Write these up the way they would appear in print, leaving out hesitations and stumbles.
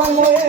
Hello.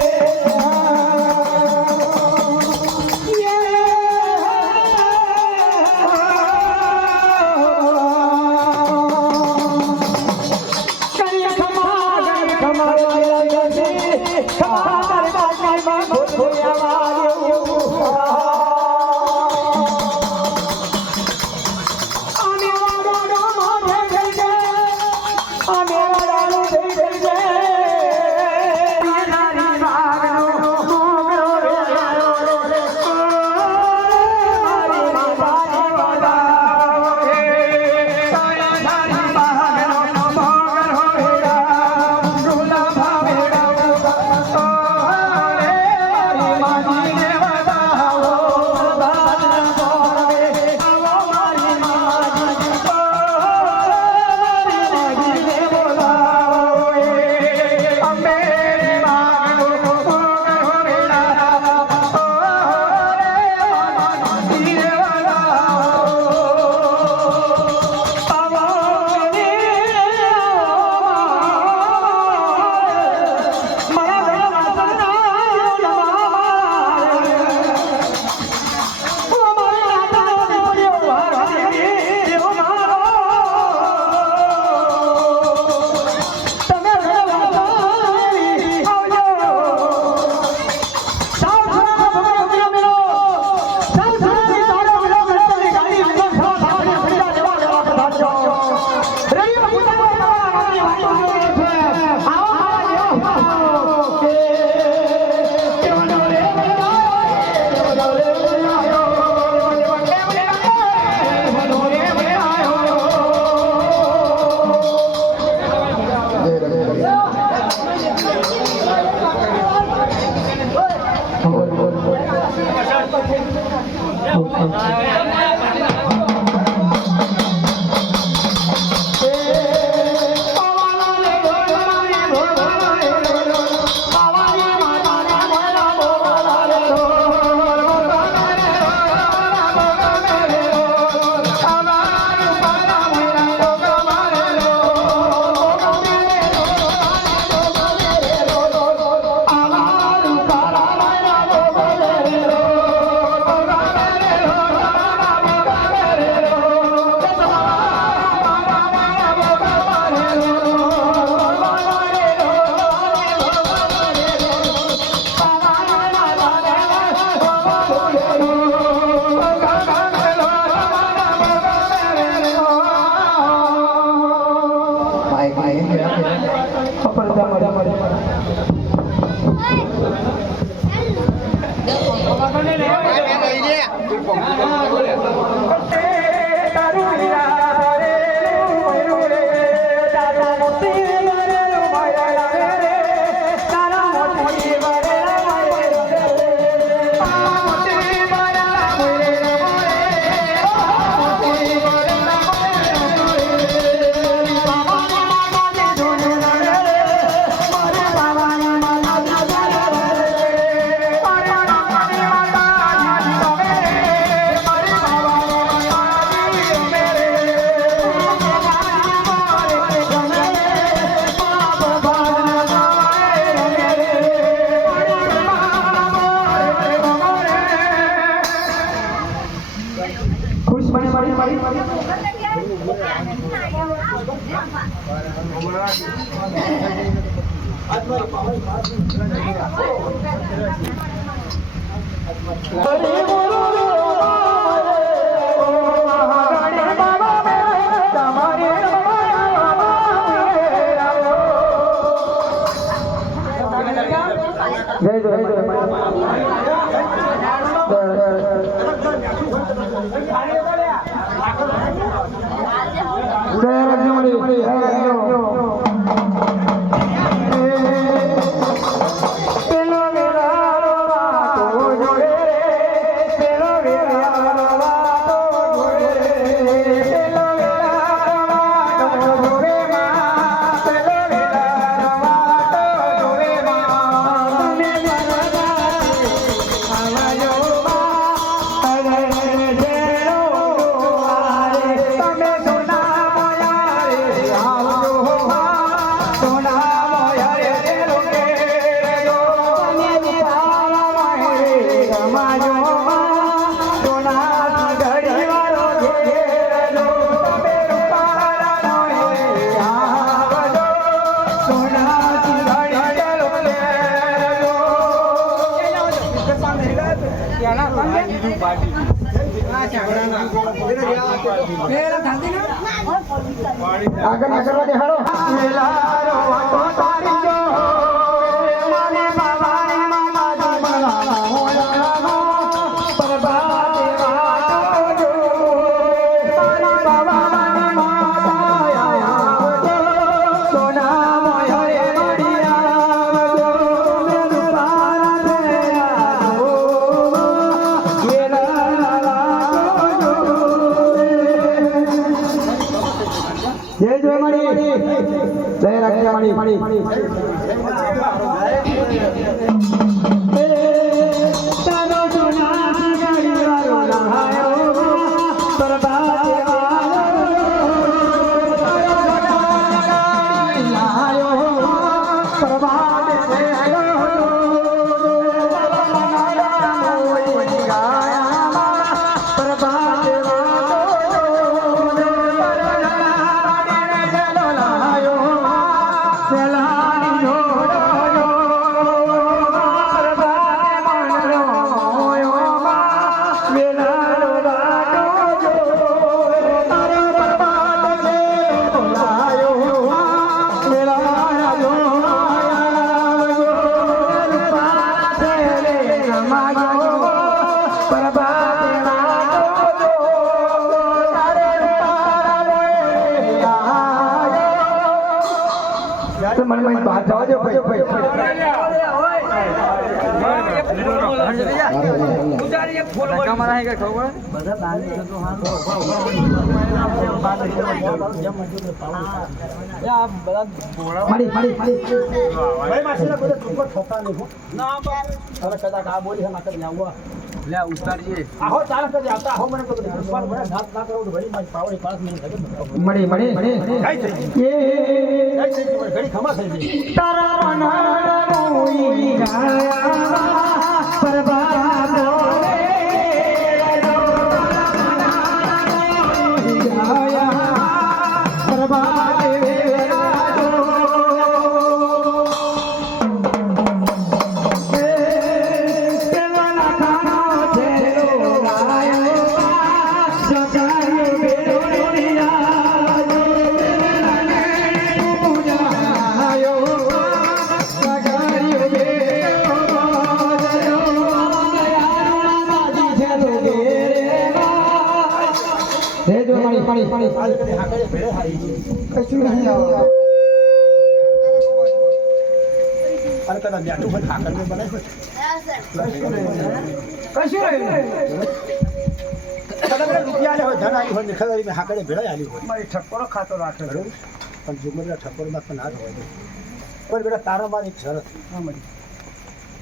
तारा मार एक शरत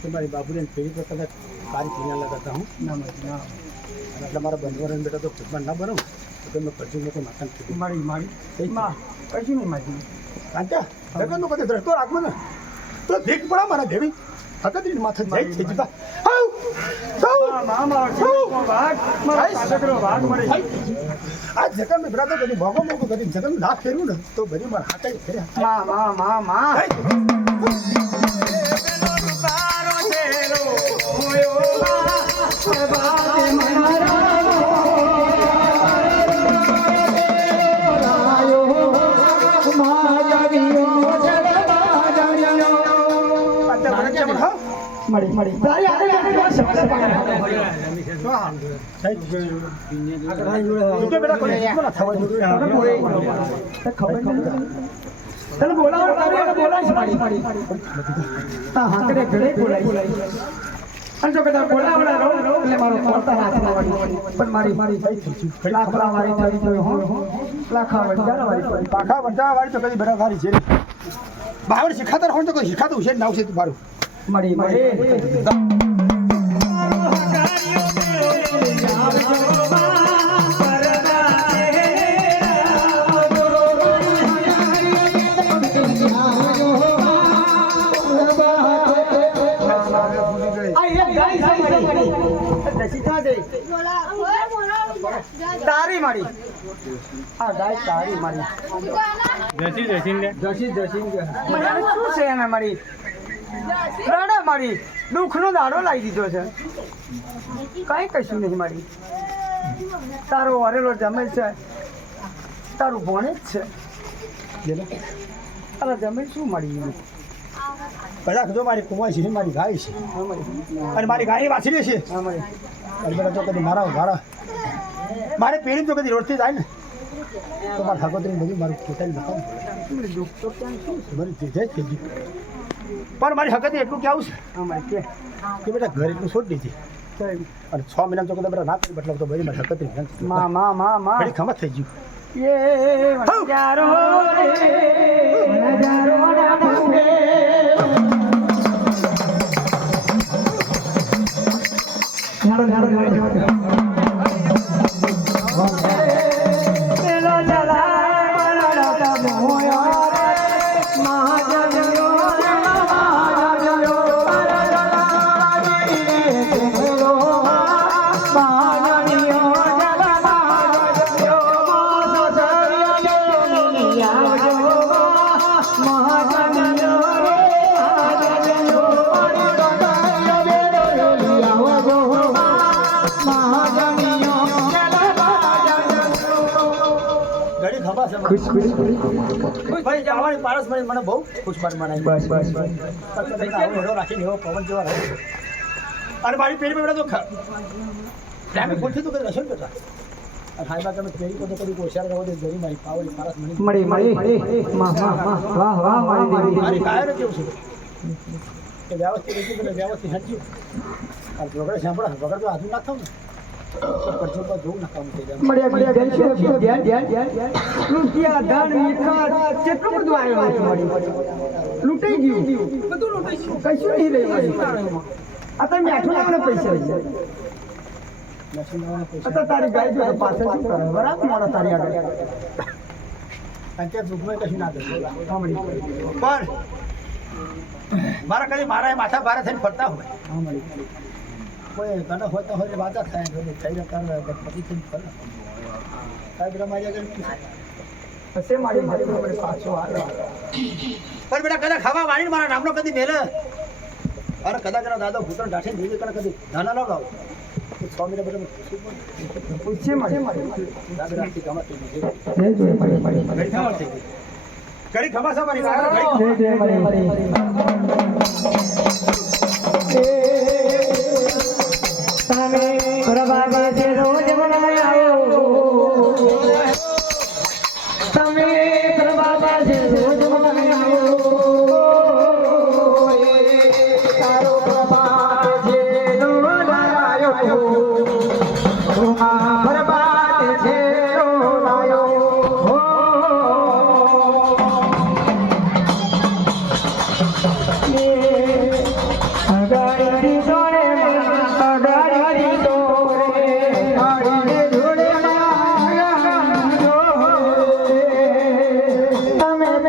तुम्हारी बाबूने पेड़ी पर कदा सारी चीज़ें लगाता हूँ मतलब हमारा बंधुवर बेटा तो खुद ना बनो तो मैं परचू में तो मातन की मारी मारी कैसी नहीं मारी कांचा देखो तो कदे दरतो आगमन तो देख पड़ा मारा देवी अगर दिन माथा जाई छे जीता हाउ हाउ मामा भाग मारा सकरो भाग मरे आज जगह में बेटा तो कदी भोगो मोको कदी जगह में ना फेरू न तो बड़ी मार हाथे फेरे मामा मड़ी मड़ी सारी आगे जाके शब्द तो बेटा कोई ना था खबर चल बोला मड़ी हां कड़े गड़े बोला अन जो कदा बोला रो એટલે મારો પોતા હાથમાં વાળી પણ મારી લાખડા વાળી થઈ તો હો લાખા વંજારા વાળી પાખા વંજારા વાળી તો કદી બરા વાળી છે બાવળ શીખાતર હોન તો કોઈ શીખાતો છે નાવ છે તમારું મડી તારી મારી આ ગાય તારી મારી જસી મને શું છે એને મારી રડે મારી દુઃખનો દાડો લાવી દીધો છે કાંઈ કશું નહીં મારી તારો વરેલો જમે છે તારું ભણે જ છે અરે જમે શું મારી કદાચ જો મારી કુમાર છે મારી ગાય છે અને મારી ગાયની વાછડી છે અને બધા જો કદી મારા વાળા મારે પેઢી જો કદી રોડથી જાય ને તો મારા હકોતરી બધું મારું પોતાની બતાવું દુઃખ તો ક્યાં શું છે મારી જે છે પણ મારી હકતરી એટલું કેવું છે કે બેટા ઘર એટલું છોડી દીધી અને 6 મહિના તો કદાચ ના કરી મતલબ તો બધી મારી હકતરી ઘણી ખમત થઈ ગયું ભાઈ જવાની પારસ મને બહુ ખુશ બનાવી રાખીને એવો પવન જેવા રહે અને મારી પેઢી બેઠા તો ટાઈમે ખોલથી તો કઈ રસોઈ બેઠા અને હાઈમાં તમે પેઢી તો કદી હોશિયાર રહો તો જરી મારી પાવડી પારસ મળી મારી કાયર કેવું છે કે વ્યવસ્થિત રીતે એટલે વ્યવસ્થિત હટ્યું અને વગર સાંભળા વગર તો હાજુ ના થાવ ને લૂંટાઈ ગયું બધું કશું નહીં રહ્યું આ તો મેઠું લાવવાના પૈસા તારી ગાય જો પાસે શું કરે બરાબર મારા તારી આગળ પંચાયત રૂપમાં કશું ના પણ મારા કદી મારા માથા ભારે થઈને ફરતા હોય કોઈ તને હોતા હોય વાતા થાય થઈ રહ્યા પતિ થઈને ફરે સાહેબ મારી આગળ હશે મારી પાછો આવે પણ બેટા કદાચ ખાવા વાળીને મારા નામનો કદી મેલે અરે કદાચ એના દાદા ભૂતણ ઢાંઠી દીધી કદાચ કદી નાના ન ગાવ 6 મહિના બધા પૂછે મારી દાદા રાખી ગમત ઘડી ખબર છે મારી તમે પ્રભાતે છે રોજ બનાવ્યો તમે પ્રભાતે છે રોજ બનાવ્યો તારો પ્રભાતે છે રોજ આવ્યો તુમા પ્રભાતે છે રોજ આવ્યો અગાડી જોડે તમે